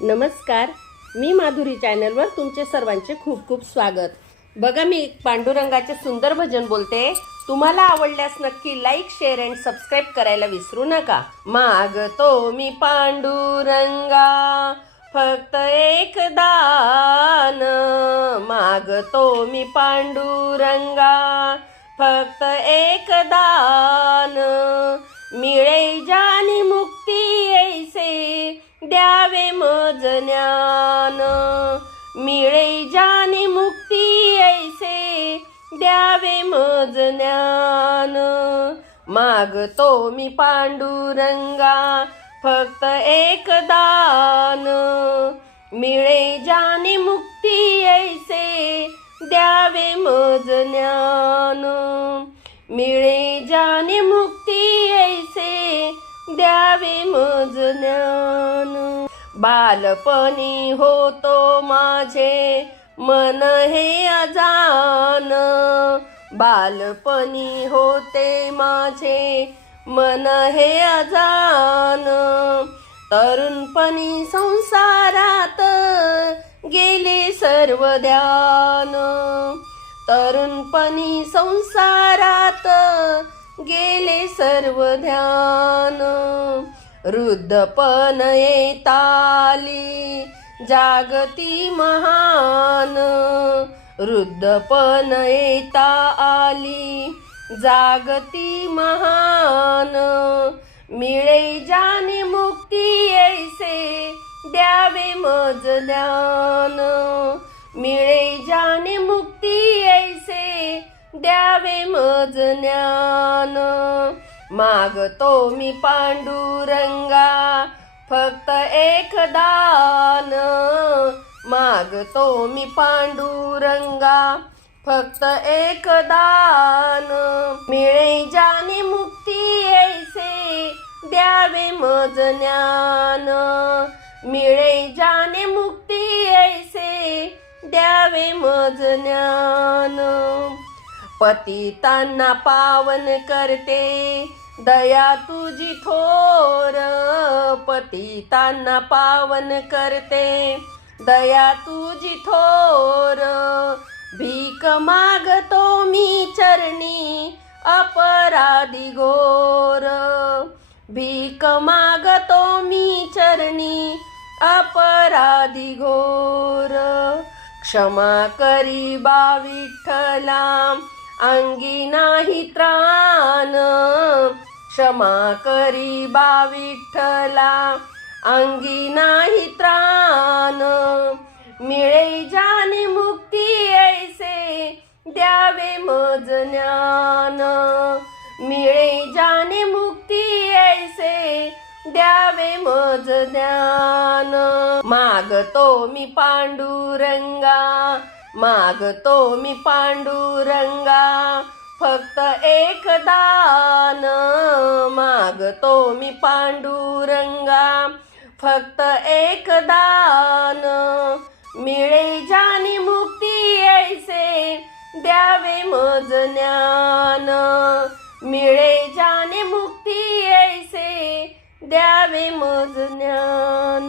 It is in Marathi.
नमस्कार, मी माधुरी चॅनलवर तुमचे सर्वांचे खूप खूप स्वागत। बघा, मी पांडुरंगाचे सुंदर भजन बोलते। तुम्हाला आवडल्यास नक्की लाईक, शेअर अँड सबस्क्राईब करायला विसरू नका। मागतो मी पांडुरंगा फक्त एक दान, मागतो मी पांडुरंगा फक्त एक दान, मिळे जानी मुक्ती ऐसे द्यावे मज ज्ञान, मिळे जानी मुक्ती ऐसे द्यावे मज ज्ञान, मागतो मी पांडुरंगा फक्त एक दान, मिळे जानी मुक्ती ऐसे द्यावे मज ज्ञान, मिळे जानी मुक्ती ऐसे द्यावे मज ज्ञान। बालपणी होतो माझे मन हे अजान, बालपणी होते माझे मन हे अजान, तरुणपणी संसारात गेले सर्व ध्यान, तरुणपणी संसारात गेले सर्व ध्यान, वृद्धपण येताली जागती महान, वृद्धपण येता आली जागती महान, मिळे जानी मुक्ती ऐसे द्यावे मज ज्ञान, मिळे जानी मुक्ती ऐसे द्यावे मज ज्ञान, मागतो मी पांडुरंगा फक्त एक दान, मागतो मी पांडुरंगा फक्त एक दान, मिळे जानी मुक्ती ऐसे द्यावे मज ज्ञान, मिळे जानी मुक्ती ऐसे द्यावे मज ज्ञान, पतितांना पावन करते दया तुझी थोर, पतितांना पावन करते दया तुझी थोर, भीक मागतो मी चरणी अपराधी घोर, भीक मागतो मी चरणी अपराधी घोर, क्षमा करी बा विठ्ठला अंगी नाही त्राण, क्षमा करी बा विठ्ठला अंगी नाही त्राण, मिळे जानी मुक्ती ऐसे द्यावे मज ज्ञान, मिळे जानी मुक्ती ऐसे द्यावे मज ज्ञान, मागतो मी पांडुरंगा, मागतो मी पांडुरंगा फक्त एक दान, मागतो मी पांडुरंगा फक्त एक दान, मिळे जानी मुक्ती ऐसे द्यावे मज ज्ञान, मिळे जानी मुक्ती ऐसे द्यावे मज ज्ञान।